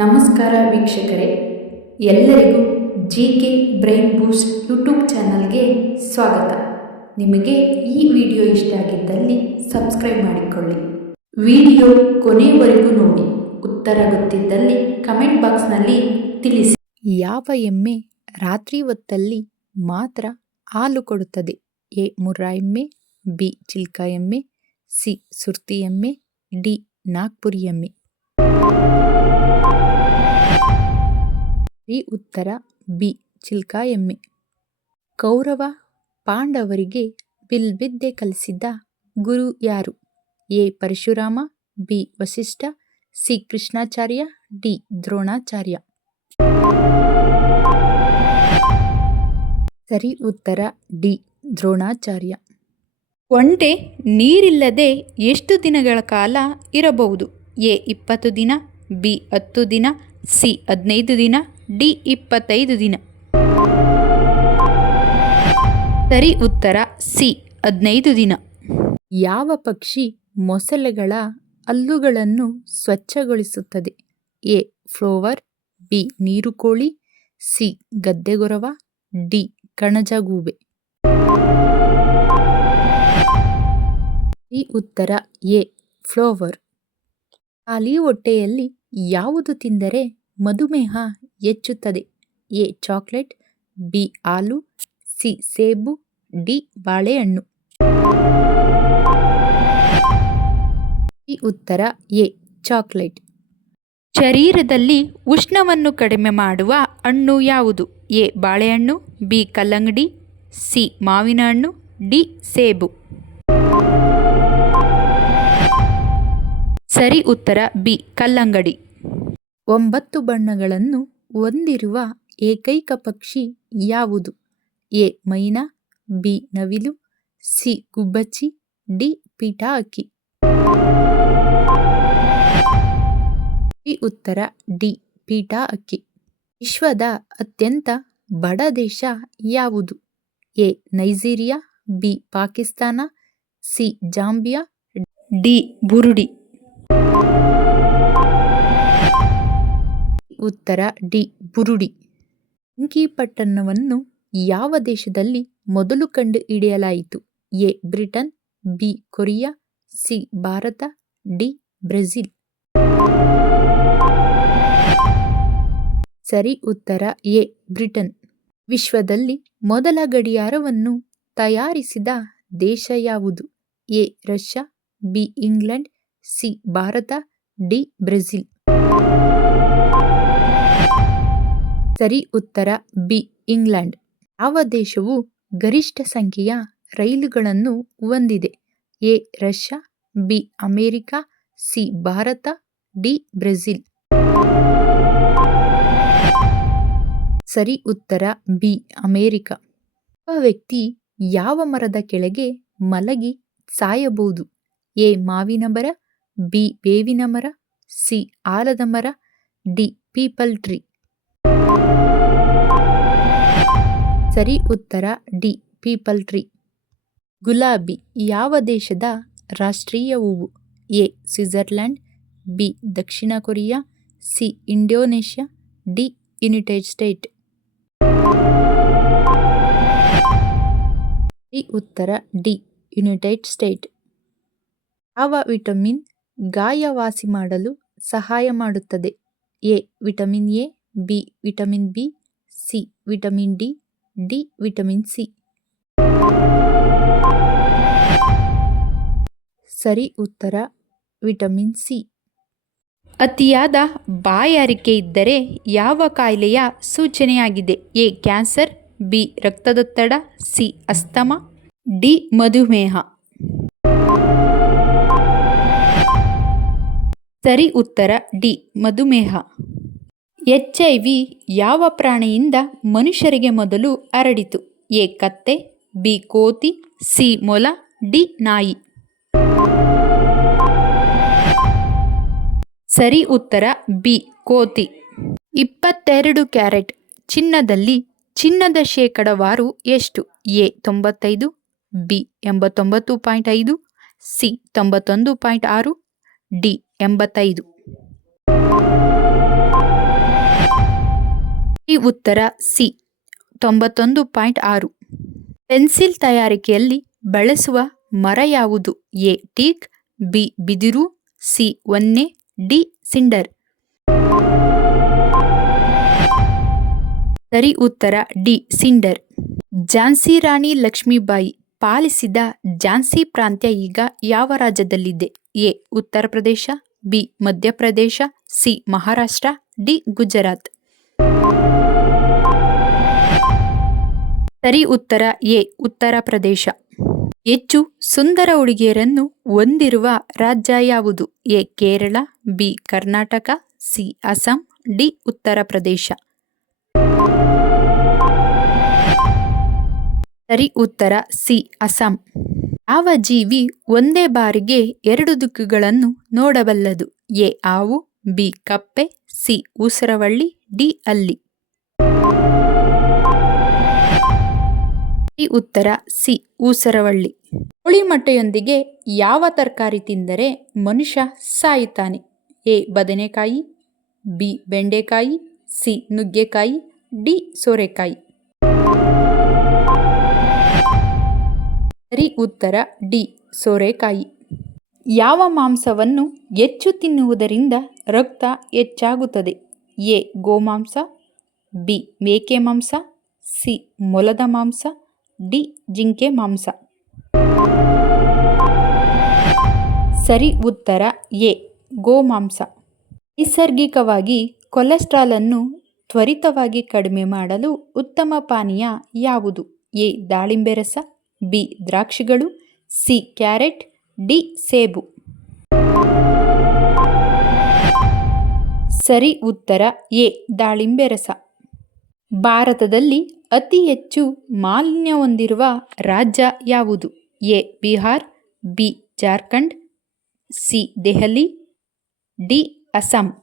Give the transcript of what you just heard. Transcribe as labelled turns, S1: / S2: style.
S1: ನಮಸ್ಕಾರ ವೀಕ್ಷಕರೇ, ಎಲ್ಲರಿಗೂ G K brain boost YouTube ಚಾನಲ್ಗೆ ಸ್ವಾಗತ. ನಿಮಗೆ ಈ ವಿಡಿಯೋ ಇಷ್ಟ ಆಗಿದ್ದಲ್ಲಿ ಸಬ್ಸ್ಕ್ರೈಬ್ ಮಾಡಿಕೊಳ್ಳಿ. ವಿಡಿಯೋ ಕೊನೆಯವರೆಗೂ ನೋಡಿ. ಉತ್ತರ ಗೊತ್ತಿದ್ದಲ್ಲಿ ಕಮೆಂಟ್ ಬಾಕ್ಸ್ನಲ್ಲಿ ತಿಳಿಸಿ.
S2: ಯಾವ ಎಮ್ಮೆ ರಾತ್ರಿ ಹೊತ್ತಲ್ಲಿ ಮಾತ್ರ ಹಾಲು ಕೊಡುತ್ತದೆ? ಎ ಮುರ್ರಾ ಎಮ್ಮೆ, ಬಿ ಚಿಲ್ಕ ಎಮ್ಮೆ, ಸಿ ಸುರ್ತಿ ಎಮ್ಮೆ, ಡಿ ನಾಗ್ಪುರಿ ಎಮ್ಮೆ. ಈ ಉತ್ತರ ಬಿ. ಚಿಲ್ಕ ಎಮ್ಮೆ. ಕೌರವ ಪಾಂಡವರಿಗೆ ಬಿಲ್ಬಿದ್ದೆ ಕಲಿಸಿದ್ದ ಗುರು ಯಾರು? A. Parashurama, B. Vasishtha, C. Krishnacharya, D. Dronacharya. ಸರಿ, ಉತ್ತರ ಡಿ. ದ್ರೋಣಾಚಾರ್ಯ. ಒಂಟೆ ನೀರಿಲ್ಲದೆ ಎಷ್ಟು ದಿನಗಳ ಕಾಲ ಇರಬಹುದು? ಎ. ಇಪ್ಪತ್ತು ದಿನ, ಬಿ. ಹತ್ತು ದಿನ, ಸಿ. ಹದಿನೈದು ದಿನ ಡಿ ಇಪ್ಪತ್ತೈದು ದಿನ. ಸರಿ ಉತ್ತರ ಸಿ, ಹದಿನೈದು ದಿನ. ಯಾವ ಪಕ್ಷಿ ಮೊಸಳೆಗಳ ಹಲ್ಲುಗಳನ್ನು ಸ್ವಚ್ಛಗೊಳಿಸುತ್ತದೆ? ಎ, ಫ್ಲೋವರ್, ಬಿ, ನೀರುಕೋಳಿ, ಸಿ, ಗದ್ದೆಗೊರವ, ಡಿ, ಕಣಜಗೂಬೆ. ಈ ಉತ್ತರ ಎ, ಫ್ಲೋವರ್. ಖಾಲಿ ಹೊಟ್ಟೆಯಲ್ಲಿ ಯಾವುದು ತಿಂದರೆ ಮಧುಮೇಹ ಹೆಚ್ಚುತ್ತದೆ. ಎ. Chocolate, B. ಹಾಲು, ಸಿ. ಸೇಬು, ಡಿ. ಬಾಳೆಹಣ್ಣು. ಈ ಉತ್ತರ ಎ. ಚಾಕ್ಲೇಟ್. ಶರೀರದಲ್ಲಿ ಉಷ್ಣವನ್ನು ಕಡಿಮೆ ಮಾಡುವ ಹಣ್ಣು ಯಾವುದು? ಎ. ಬಾಳೆಹಣ್ಣು, ಬಿ. ಕಲ್ಲಂಗಡಿ, ಸಿ. ಮಾವಿನ ಹಣ್ಣು, ಡಿ. ಸೇಬು. ಸರಿ ಉತ್ತರ ಬಿ. ಕಲ್ಲಂಗಡಿ. ಒಂಬತ್ತು ಬಣ್ಣಗಳನ್ನು ಹೊಂದಿರುವ ಏಕೈಕ ಪಕ್ಷಿ ಯಾವುದು? ಎ. Myna, B. ನವಿಲು, ಸಿ. ಗುಬ್ಬಚ್ಚಿ, ಡಿ. ಹಕ್ಕಿ ಈ ಉತ್ತರ ಡಿ. ಪೀಠಾ ಅಕ್ಕಿ ವಿಶ್ವದ ಅತ್ಯಂತ ಬಡ ದೇಶ ಯಾವುದು? A. Nigeria, B. Pakistan, C. Zambia, D. Burundi. ಉತ್ತರ ಡಿ. ಬುರುಡಿ. ಅಂಕಿಪಟ್ಟಣವನ್ನು ಯಾವ ದೇಶದಲ್ಲಿ ಮೊದಲು ಕಂಡು ಹಿಡಿಯಲಾಯಿತು? A. Britain, B. Korea, C. Bharat, D. Brazil. ಸರಿ, ಉತ್ತರ ಎ. ಬ್ರಿಟನ್. ವಿಶ್ವದಲ್ಲಿ ಮೊದಲ ಗಡಿಯಾರವನ್ನು ತಯಾರಿಸಿದ ದೇಶ ಯಾವುದು? A. Russia, B. England, C. Bharat, D. Brazil. ಸರಿ ಉತ್ತರ ಬಿ, ಇಂಗ್ಲೆಂಡ್. ಯಾವ ದೇಶವು ಗರಿಷ್ಠ ಸಂಖ್ಯೆಯ ರೈಲುಗಳನ್ನು ಹೊಂದಿದೆ? A, Russia, B, America, C, Bharat, D, Brazil. ಸರಿ ಉತ್ತರ ಬಿ, ಅಮೇರಿಕ. ಒಬ್ಬ ವ್ಯಕ್ತಿ ಯಾವ ಮರದ ಕೆಳಗೆ ಮಲಗಿ ಸಾಯಬಹುದು? ಎ, ಮಾವಿನ ಮರ, ಬಿ, ಬೇವಿನ ಮರ, ಸಿ, ಆಲದ ಮರ, ಡಿ, ಪೀಪಲ್ ಟ್ರೀ. ಸರಿ ಉತ್ತರ ಡಿ, ಪೀಪಲ್ ಟ್ರೀ. ಗುಲಾಬಿ, ಯಾವ ದೇಶದ ರಾಷ್ಟ್ರೀಯ ಹೂವು A Switzerland B, Dakshina Korea, C, Indonesia, D, United State. ಈ ಉತ್ತರ ಡಿ, ಯುನೈಟೆಡ್ ಸ್ಟೇಟ್. ಯಾವ ವಿಟಮಿನ್ ಗಾಯ ವಾಸಿ ಮಾಡಲು ಸಹಾಯ ಮಾಡುತ್ತದೆ? A, vitamin A, B, vitamin B, C, vitamin D D vitamin C. ಸರಿ ಉತ್ತರ, ವಿಟಮಿನ್ ಸಿ. ಅತಿಯಾದ ಬಾಯಾರಿಕೆ ಇದ್ದರೆ ಯಾವ ಕಾಯಿಲೆಯ ಸೂಚನೆಯಾಗಿದೆ? ಎ, ಕ್ಯಾನ್ಸರ್, ಬಿ, ರಕ್ತದೊತ್ತಡ, ಸಿ, ಅಸ್ತಮ, ಡಿ, ಮಧುಮೇಹ. ಸರಿ ಉತ್ತರ, ಡಿ, ಮಧುಮೇಹ. ಎಚ್ ಐ ವಿ ಯಾವ ಪ್ರಾಣಿಯಿಂದ ಮನುಷ್ಯರಿಗೆ ಮೊದಲು ಹರಡಿತು? ಎ ಕತ್ತೆ, ಬಿ ಕೋತಿ, ಸಿ ಮೊಲ, ಡಿ ನಾಯಿ. ಸರಿ ಉತ್ತರ, ಬಿ ಕೋತಿ. ಇಪ್ಪತ್ತೆರಡು ಕ್ಯಾರೆಟ್. ಚಿನ್ನದಲ್ಲಿ ಚಿನ್ನದ ಶೇಕಡವಾರು ಎಷ್ಟು? ಎ ತೊಂಬತ್ತೈದು, ಬಿ ಎಂಬತ್ತೊಂಬತ್ತು ಪಾಯಿಂಟ್ ಐದು, ಸಿ ತೊಂಬತ್ತೊಂದು ಪಾಯಿಂಟ್ ಆರು, ಡಿ ಎಂಬತ್ತೈದು. ಈ ಉತ್ತರ ಸಿ. ತೊಂಬತ್ತೊಂದು ಪಾಯಿಂಟ್ ಆರು. ಪೆನ್ಸಿಲ್ ತಯಾರಿಕೆಯಲ್ಲಿ ಬಳಸುವ ಮರ ಯಾವುದು? ಎ. Teak, B. ಬಿದಿರು, ಸಿ. ಒನ್ನೆ, ಡಿ. ಸಿಂಡರ್. ಸರಿ, ಉತ್ತರ ಡಿ. ಸಿಂಡರ್. ಝಾನ್ಸಿ ರಾಣಿ ಲಕ್ಷ್ಮೀಬಾಯಿ ಪಾಲಿಸಿದ ಝಾನ್ಸಿ ಪ್ರಾಂತ್ಯ ಈಗ ಯಾವ ರಾಜ್ಯದಲ್ಲಿದೆ? A. Uttar Pradesh, B. Madhya Pradesh, C. Maharashtra, D. Gujarat. ಸರಿ ಉತ್ತರ ಎ, ಉತ್ತರ ಪ್ರದೇಶ. ಹೆಚ್ಚು ಸುಂದರ ಹುಡುಗಿಯರನ್ನು ಹೊಂದಿರುವ ರಾಜ್ಯ ಯಾವುದು? A, Kerala, B, Karnataka, C, Assam, D, Uttar Pradesh. ಸರಿ ಉತ್ತರ ಸಿ, ಅಸ್ಸಾಂ. ಯಾವ ಜೀವಿ ಒಂದೇ ಬಾರಿಗೆ ಎರಡು ದಿಕ್ಕುಗಳನ್ನು ನೋಡಬಲ್ಲದು? ಎ ಆವು ಬಿ, ಕಪ್ಪೆ, ಸಿ, ಉಸರವಳ್ಳಿ, ಡಿ, ಅಲ್ಲಿ. ಈ ಉತ್ತರ ಸಿ, ಊಸರವಳ್ಳಿ. ಕೋಳಿ ಮೊಟ್ಟೆಯೊಂದಿಗೆ ಯಾವ ತರಕಾರಿ ತಿಂದರೆ ಮನುಷ್ಯ ಸಾಯುತ್ತಾನೆ? ಎ, ಬದನೆಕಾಯಿ, ಬಿ, ಬೆಂಡೆಕಾಯಿ, ಸಿ, ನುಗ್ಗೆಕಾಯಿ, ಡಿ, ಸೋರೆಕಾಯಿ. ಸರಿ, ಉತ್ತರ ಡಿ, ಸೋರೆಕಾಯಿ. ಯಾವ ಮಾಂಸವನ್ನು ಹೆಚ್ಚು ತಿನ್ನುವುದರಿಂದ ರಕ್ತ ಹೆಚ್ಚಾಗುತ್ತದೆ? ಎ, ಗೋಮಾಂಸ, ಬಿ, ಮೇಕೆ ಮಾಂಸ, ಸಿ, ಮೊಲದ ಮಾಂಸ ಡಿ ಜಿಂಕೆ ಮಾಂಸ. ಸರಿ ಉತ್ತರ ಎ ಗೋಮಾಂಸ ನೈಸರ್ಗಿಕವಾಗಿ ಕೊಲೆಸ್ಟ್ರಾಲ್ ಅನ್ನು ತ್ವರಿತವಾಗಿ ಕಡಿಮೆ ಮಾಡಲು ಉತ್ತಮ ಪಾನೀಯ ಯಾವುದು? ಎ, ದಾಳಿಂಬೆ ರಸ, ಬಿ, ದ್ರಾಕ್ಷಿಗಳು, ಸಿ, ಕ್ಯಾರೆಟ್, ಡಿ, ಸೇಬು. ಸರಿ ಉತ್ತರ ಎ, ದಾಳಿಂಬೆ ರಸ. ಭಾರತದಲ್ಲಿ ಅತಿ ಹೆಚ್ಚು ಮಾಲಿನ್ಯ ಹೊಂದಿರುವ ರಾಜ್ಯ ಯಾವುದು? A. Bihar, B. Jharkhand, C. Delhi, D. Assam.